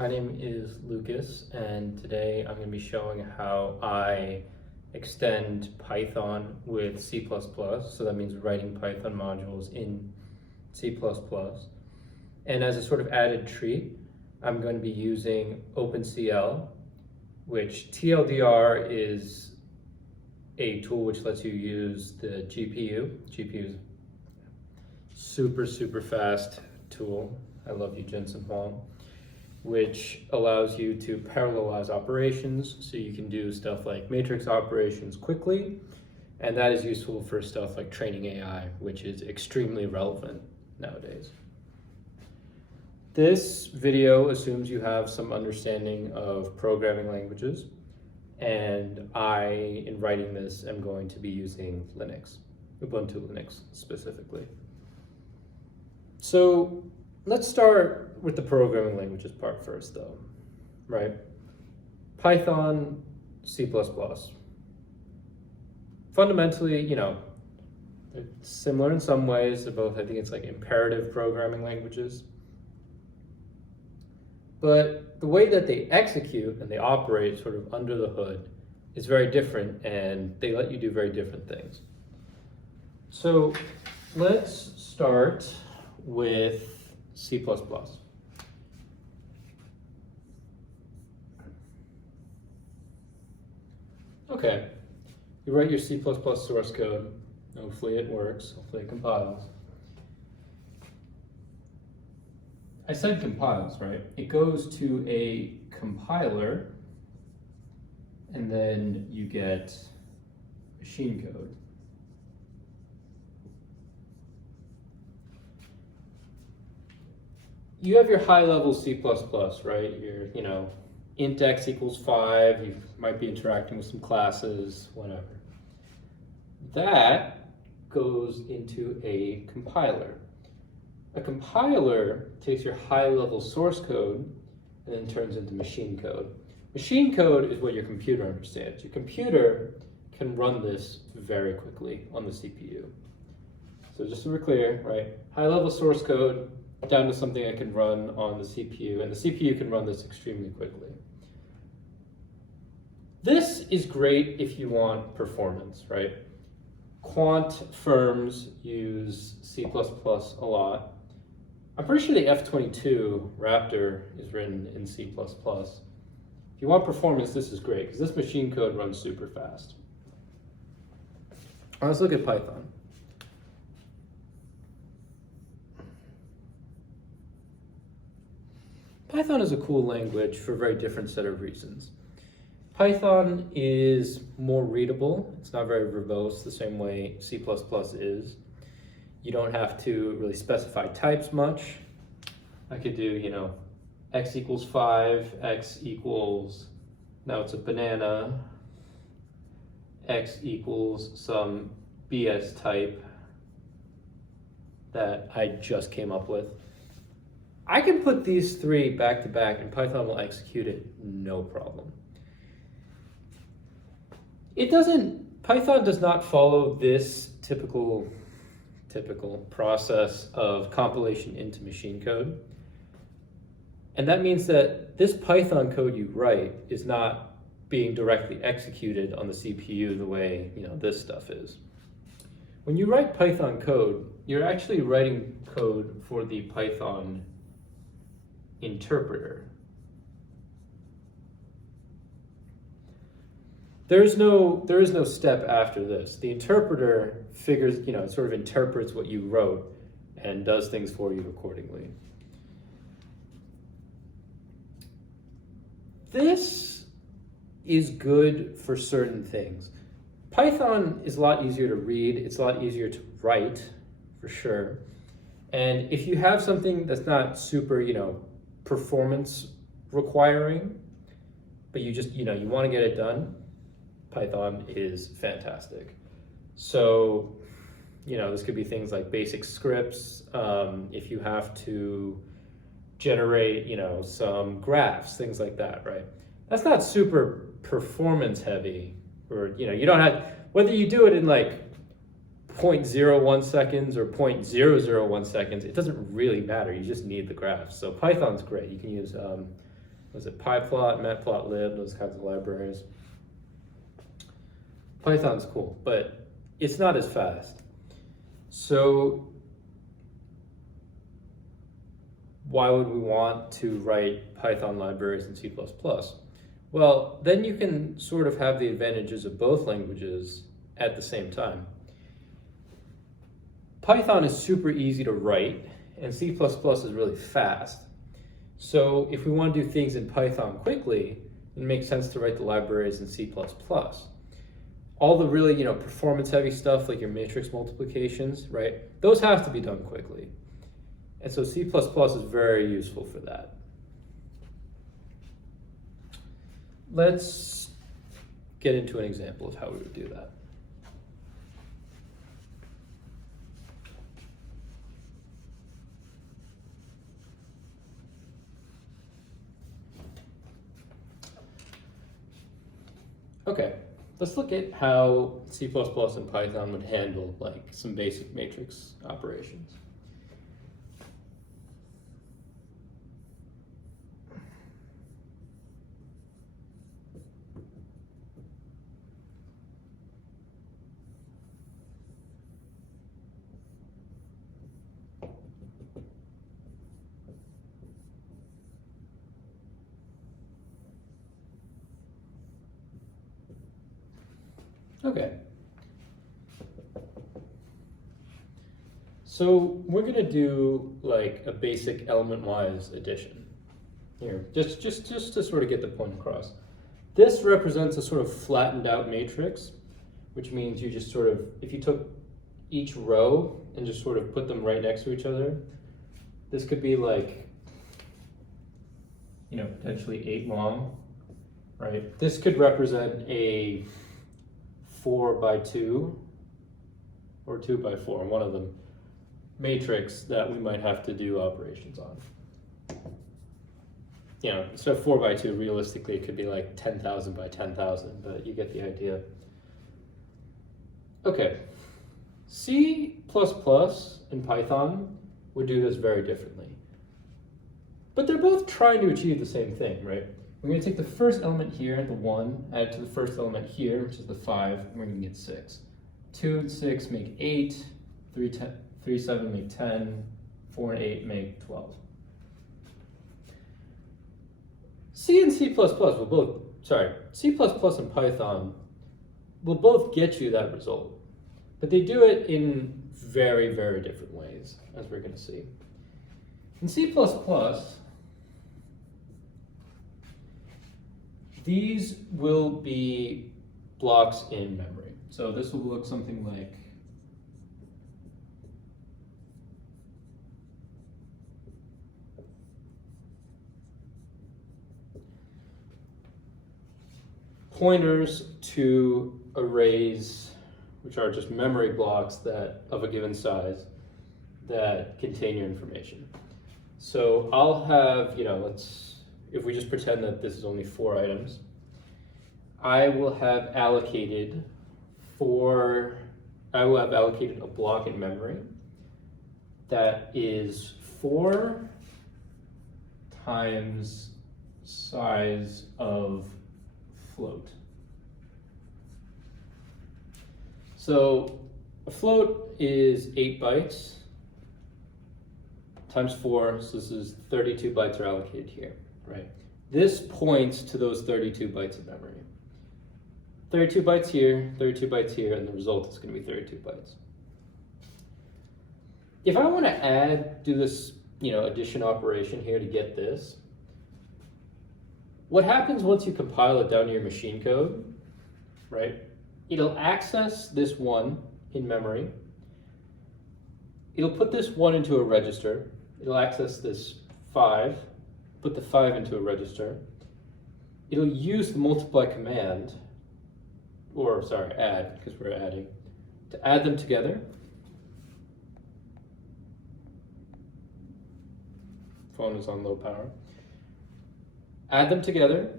My name is Lucas, and today I'm going to be showing how I extend Python with C++. So that means writing Python modules in C++. And as a sort of added treat, I'm going to be using OpenCL, which TLDR is a tool which lets you use the GPU. GPU is super fast tool. I love you, Jensen Huang. Which allows you to parallelize operations, so you can do stuff like matrix operations quickly, and that is useful for stuff like training AI, which is extremely relevant nowadays. This video assumes you have some understanding of programming languages, and I, in writing this, am going to be using Linux, Ubuntu Linux specifically. So let's start with the programming languages part first though, right? Python, C++. Fundamentally, they're similar in some ways. They're both, I think it's like imperative programming languages. But the way that they execute and they operate sort of under the hood is very different, and they let you do very different things. So let's start with C++. Okay, you write your C++ source code. Hopefully it works, hopefully it compiles. I said compiles, right? It goes to a compiler, and then you get machine code. You have your high-level C++, right? Your, int x equals 5, you might be interacting with some classes, whatever. That goes into a compiler. A compiler takes your high-level source code and then turns into machine code. Machine code is what your computer understands. Your computer can run this very quickly on the CPU. So just so we're clear, right? High-level source code down to something I can run on the CPU, and the CPU can run this extremely quickly. This is great if you want performance, right? Quant firms use C++ a lot. I'm pretty sure the F-22 Raptor is written in C++. If you want performance, this is great, because this machine code runs super fast. Let's look at Python. Python is a cool language for a very different set of reasons. Python is more readable. It's not very verbose the same way C++ is. You don't have to really specify types much. I could do, x equals 5, x equals, now it's a banana, x equals some BS type that I just came up with. I can put these three back to back and Python will execute it no problem. Python does not follow this typical process of compilation into machine code. And that means that this Python code you write is not being directly executed on the CPU the way, this stuff is. When you write Python code, you're actually writing code for the Python interpreter. There is no step after this. The interpreter figures, it sort of interprets what you wrote and does things for you accordingly. This is good for certain things. Python is a lot easier to read, it's a lot easier to write, for sure. And if you have something that's not super, performance requiring, but you just, you want to get it done, Python is fantastic. So, this could be things like basic scripts. If you have to generate, some graphs, things like that, right? That's not super performance heavy, or, you don't have, whether you do it in like 0.01 seconds or 0.001 seconds, it doesn't really matter. You just need the graphs. So Python's great. You can use Was it pyplot, matplotlib, those kinds of libraries. Python's cool, but it's not as fast. So why would we want to write Python libraries in C++? Well, then you can sort of have the advantages of both languages at the same time. Python is super easy to write, and C++ is really fast. So if we want to do things in Python quickly, it makes sense to write the libraries in C++. All the really, performance-heavy stuff like your matrix multiplications, right? Those have to be done quickly. And so C++ is very useful for that. Let's get into an example of how we would do that. Okay, let's look at how C++ and Python would handle like some basic matrix operations. Okay. So we're gonna do like a basic element-wise addition here, just to sort of get the point across. This represents a sort of flattened out matrix, which means you just sort of, if you took each row and just sort of put them right next to each other, this could be like, potentially 8 long, right? This could represent a 4x2 or 2x4, one of them, matrix that we might have to do operations on. Instead of 4x2, realistically it could be like 10,000 by 10,000, but you get the idea. Okay, C++ and Python would do this very differently. But they're both trying to achieve the same thing, right? We're going to take the first element here, the 1, add it to the first element here, which is the 5, and we're going to get 6. 2 and 6 make 8, 3, 7 make 10, 4 and 8 make 12. C and C++ will both, C++ and Python will both get you that result, but they do it in very, very different ways, as we're going to see. In C++, these will be blocks in memory. So this will look something like pointers to arrays, which are just memory blocks that of a given size that contain your information. So I'll have, if we just pretend that this is only 4 items, I will have allocated a block in memory that is 4 times size of float. So a float is 8 bytes times 4, so this is 32 bytes are allocated here, right? This points to those 32 bytes of memory. 32 bytes here, 32 bytes here, and the result is going to be 32 bytes. If I want to do this, addition operation here to get this, what happens once you compile it down to your machine code, right? It'll access this 1 in memory. It'll put this 1 into a register. It'll access this 5, put the 5 into a register. It'll use the multiply command, or add, because we're adding, to add them together. Phone is on low power. Add them together,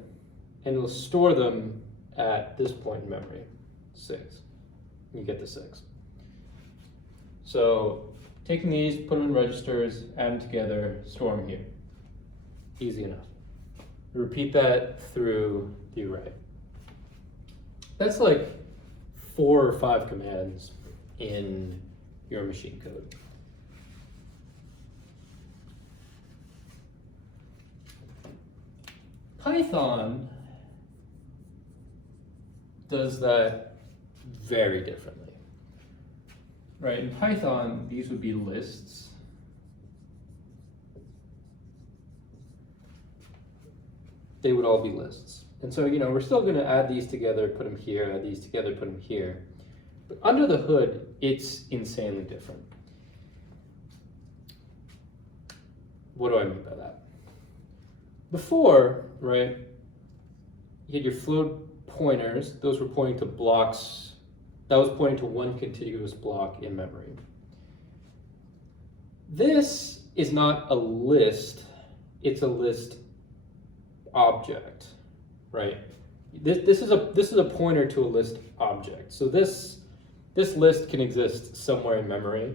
and it'll store them at this point in memory, 6. You get the 6. So taking these, put them in registers, add them together, store them here. Easy enough. Repeat that through the array. That's like 4 or 5 commands in your machine code. Python does that very differently, right? In Python, these would be lists. They would all be lists. And so, we're still going to add these together, put them here, add these together, put them here. But under the hood, it's insanely different. What do I mean by that? Before, right, you had your float pointers. Those were pointing to blocks. That was pointing to one contiguous block in memory. This is not a list. It's a list object, right? This is a pointer to a list object. So this list can exist somewhere in memory,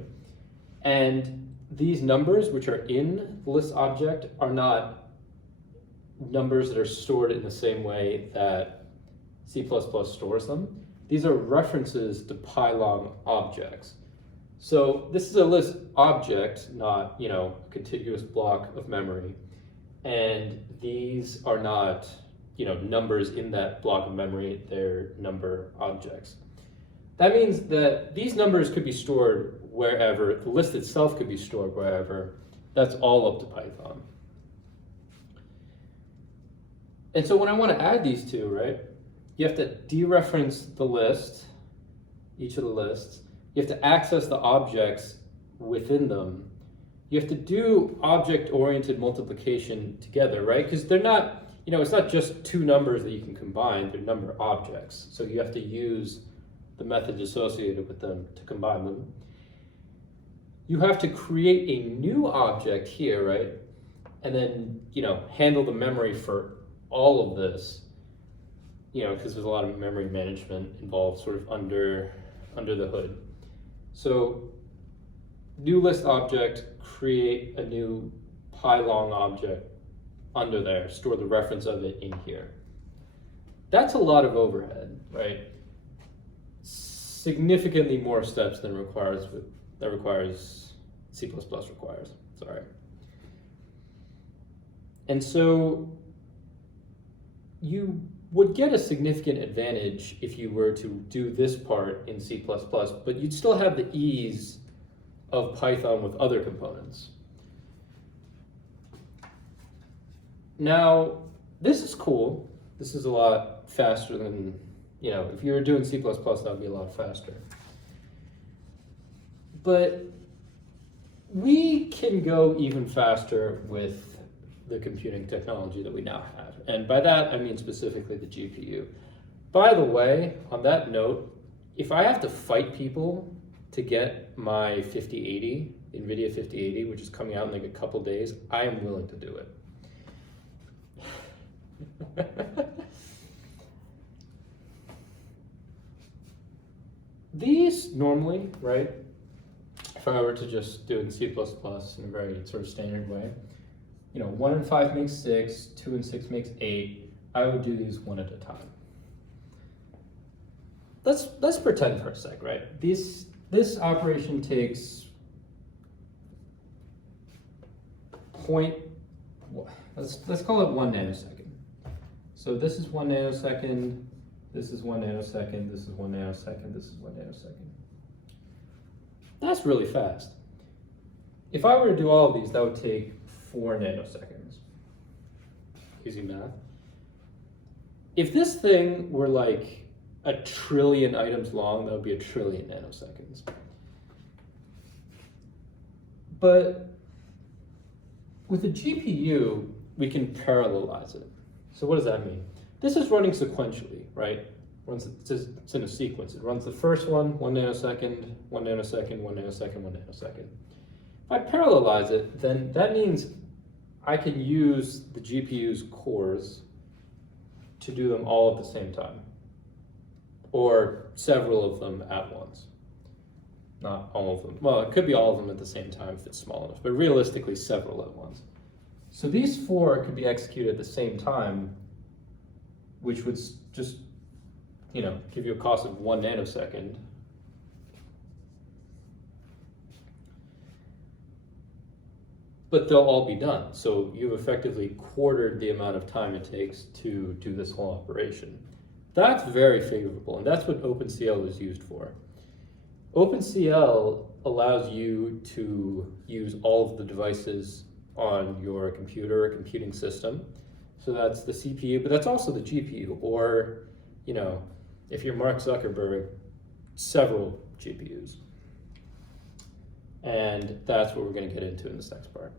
and these numbers, which are in the list object, are not numbers that are stored in the same way that C++ stores them. These are references to Pylon objects. So this is a list object, not a contiguous block of memory. And these are not numbers in that block of memory, they're number objects. That means that these numbers could be stored wherever, the list itself could be stored wherever. That's all up to Python. And so when I want to add these two, right, you have to dereference the list, each of the lists. You have to access the objects within them. You have to do object-oriented multiplication together, right? Because they're not, it's not just two numbers that you can combine, they're number objects. So you have to use the methods associated with them to combine them. You have to create a new object here, right? And then, handle the memory for all of this, because there's a lot of memory management involved sort of under the hood. So new list object, create a new Pylon object under there, store the reference of it in here. That's a lot of overhead, right? Significantly more steps than C++ requires, sorry. And so you would get a significant advantage if you were to do this part in C++, but you'd still have the ease of Python with other components. Now, this is cool. This is a lot faster than, if you were doing C++, that would be a lot faster. But we can go even faster with the computing technology that we now have. And by that, I mean specifically the GPU. By the way, on that note, if I have to fight people to get my 5080, NVIDIA 5080, which is coming out in like a couple days, I am willing to do it. These normally, right, if I were to just do it in C++ in a very sort of standard way, 1 and 5 makes 6, 2 and 6 makes 8. I would do these one at a time. Let's pretend for a sec, right? This operation takes let's call it 1 nanosecond. So this is 1 nanosecond, this is 1 nanosecond, this is 1 nanosecond, this is 1 nanosecond. That's really fast. If I were to do all of these, that would take 4 nanoseconds. Easy math. If this thing were like 1 trillion items long, that would be 1 trillion nanoseconds. But with a GPU, we can parallelize it. So what does that mean? This is running sequentially, right? It's in a sequence. It runs the first one, 1 nanosecond, 1 nanosecond, 1 nanosecond, 1 nanosecond. If I parallelize it, then that means I can use the GPU's cores to do them all at the same time, or several of them at once. Not all of them. Well, it could be all of them at the same time if it's small enough, but realistically several at once. So these 4 could be executed at the same time, which would just, give you a cost of 1 nanosecond. But they'll all be done. So you've effectively quartered the amount of time it takes to do this whole operation. That's very favorable, and that's what OpenCL is used for. OpenCL allows you to use all of the devices on your computer or computing system. So that's the CPU, but that's also the GPU, or, if you're Mark Zuckerberg, several GPUs. And that's what we're going to get into in this next part.